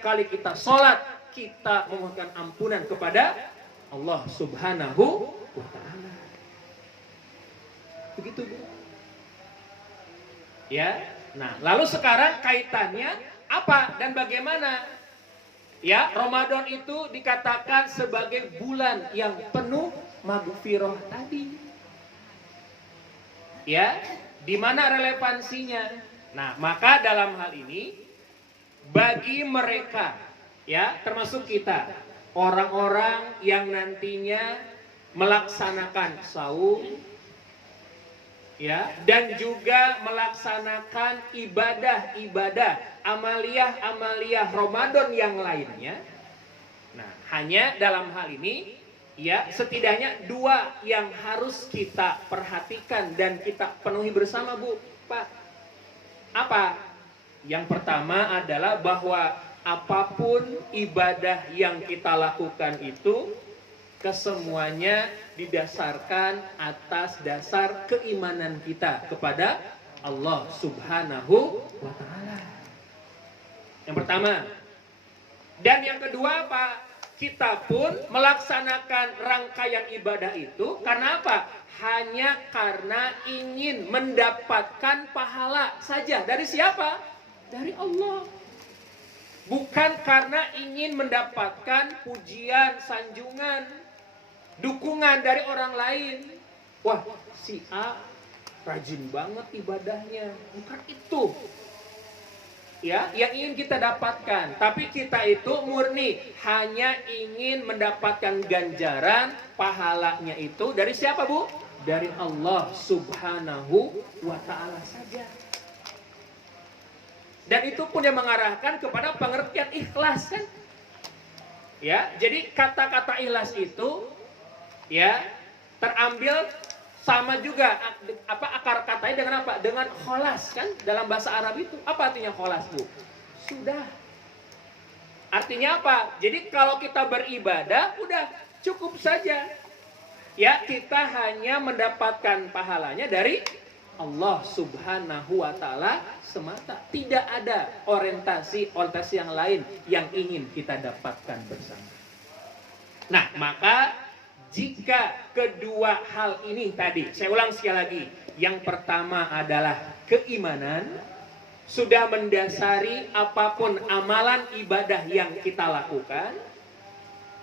setiap kali kita sholat, kita memohonkan ampunan kepada Allah Subhanahu wa ta'ala. Begitu, Bu. Ya. Nah, lalu sekarang kaitannya apa dan bagaimana? Ya, Ramadan itu dikatakan sebagai bulan yang penuh maghfirah tadi. Ya, di mana relevansinya? Nah, maka dalam hal ini bagi mereka, ya, termasuk kita, orang-orang yang nantinya melaksanakan saum, ya, dan juga melaksanakan ibadah-ibadah, amaliyah-amaliyah Ramadan yang lainnya. Nah, hanya dalam hal ini, ya, setidaknya dua yang harus kita perhatikan dan kita penuhi bersama, Bu, Pak. Apa? Yang pertama adalah bahwa apapun ibadah yang kita lakukan itu kesemuanya didasarkan atas dasar keimanan kita kepada Allah Subhanahu wa ta'ala. Yang pertama. Dan yang kedua apa? Kita pun melaksanakan rangkaian ibadah itu karena apa? Hanya karena ingin mendapatkan pahala saja. Dari siapa? Dari Allah. Bukan karena ingin mendapatkan pujian, sanjungan, dukungan dari orang lain. Wah, si A rajin banget ibadahnya. Bukan itu, ya, yang ingin kita dapatkan. Tapi kita itu murni hanya ingin mendapatkan ganjaran pahalanya itu dari siapa, Bu? Dari Allah Subhanahu wa ta'ala saja. Dan itu pun yang mengarahkan kepada pengertian ikhlas, kan? Ya, jadi kata-kata ikhlas itu, ya, terambil sama juga akar katanya dengan apa? Dengan kholas, kan? Dalam bahasa Arab itu apa artinya kholas, Bu? Sudah. Artinya apa? Jadi kalau kita beribadah udah cukup saja. Ya, kita hanya mendapatkan pahalanya dari Allah Subhanahu wa ta'ala semata. Tidak ada orientasi yang lain yang ingin kita dapatkan bersama. Nah, maka jika kedua hal ini tadi, saya ulang sekali lagi. Yang pertama adalah keimanan, sudah mendasari apapun amalan ibadah yang kita lakukan.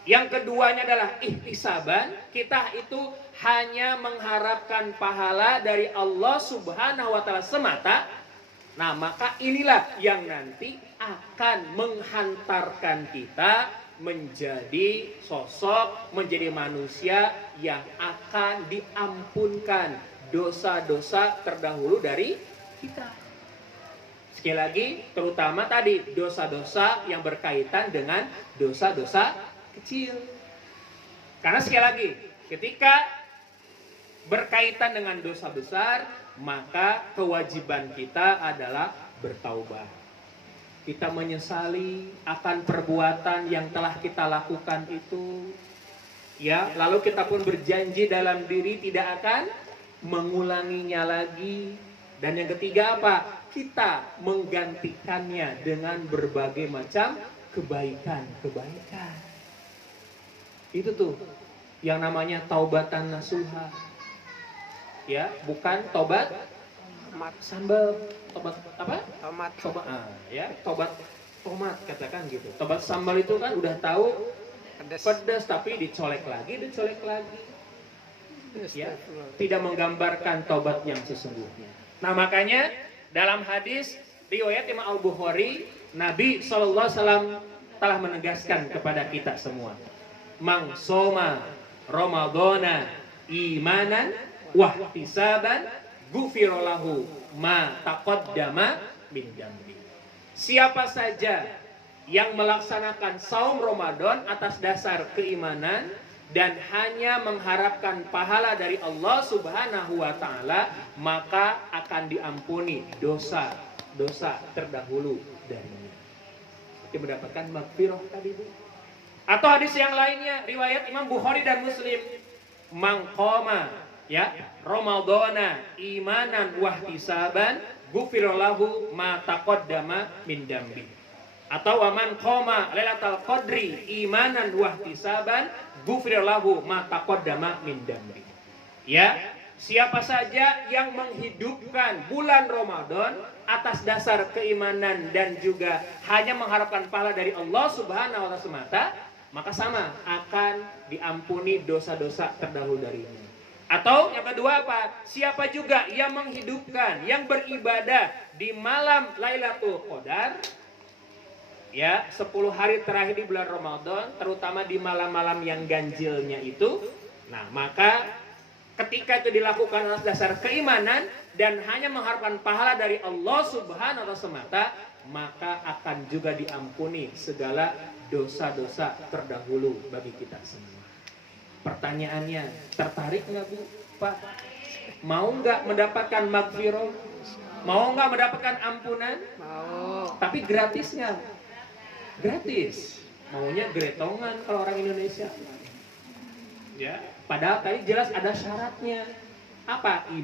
Yang keduanya adalah ihtisaban, kita itu hanya mengharapkan pahala dari Allah Subhanahu wa ta'ala semata. Nah, maka inilah yang nanti akan menghantarkan kita menjadi sosok, menjadi manusia yang akan diampunkan dosa-dosa terdahulu dari kita. Sekali lagi, terutama tadi dosa-dosa yang berkaitan dengan dosa-dosa kecil. Karena sekali lagi, ketika berkaitan dengan dosa besar, maka kewajiban kita adalah bertaubat. Kita menyesali akan perbuatan yang telah kita lakukan itu. Ya, lalu kita pun berjanji dalam diri tidak akan mengulanginya lagi. Dan yang ketiga apa? Kita menggantikannya dengan berbagai macam kebaikan-kebaikan. Itu tuh yang namanya taubatan nasuha. Ya, bukan tobat sambal, tobat apa? Tobat. Ya, tobat tomat katakan gitu. Tobat sambal itu kan udah tahu pedas tapi dicolek lagi. Ya, tidak menggambarkan tobat yang sesungguhnya. Nah, makanya dalam hadis riwayat Imam Al-Bukhari, Nabi SAW telah menegaskan kepada kita semua. Man soma Ramadana imanan wahtisaban ghufira lahu ma taqaddama min dzambi. Siapa saja yang melaksanakan saum Ramadan atas dasar keimanan dan hanya mengharapkan pahala dari Allah Subhanahu wa ta'ala, maka akan diampuni dosa-dosa terdahulu darinya. Dia mendapatkan maghfirah tadi, Bu. Atau hadis yang lainnya riwayat Imam Bukhari dan Muslim, mangqoma ya Ramadhana imanan wahtisaban ghufira lahu ma taqaddama min dambi. Atau waman qoma lailatal qadri imanan wa ihtisaban ghufira lahu ma taqaddama min dambi. Ya, siapa saja yang menghidupkan bulan Ramadan atas dasar keimanan dan juga hanya mengharapkan pahala dari Allah Subhanahu wa taala semata, maka sama akan diampuni dosa-dosa terdahulu darinya. Atau yang kedua apa? Siapa juga yang menghidupkan, yang beribadah di malam Lailatul Qadar, ya 10 hari terakhir di bulan Ramadan, terutama di malam-malam yang ganjilnya itu, nah maka ketika itu dilakukan atas dasar keimanan dan hanya mengharapkan pahala dari Allah Subhanahu wa taala semata, maka akan juga diampuni segala dosa-dosa terdahulu bagi kita semua. Pertanyaannya, tertarik nggak Bu? Pak, mau nggak mendapatkan magfirah? Mau nggak mendapatkan ampunan? Mau. Tapi gratis nggak? Gratis. Maunya gretongan kalau orang Indonesia. Ya, padahal tadi jelas ada syaratnya. Apa?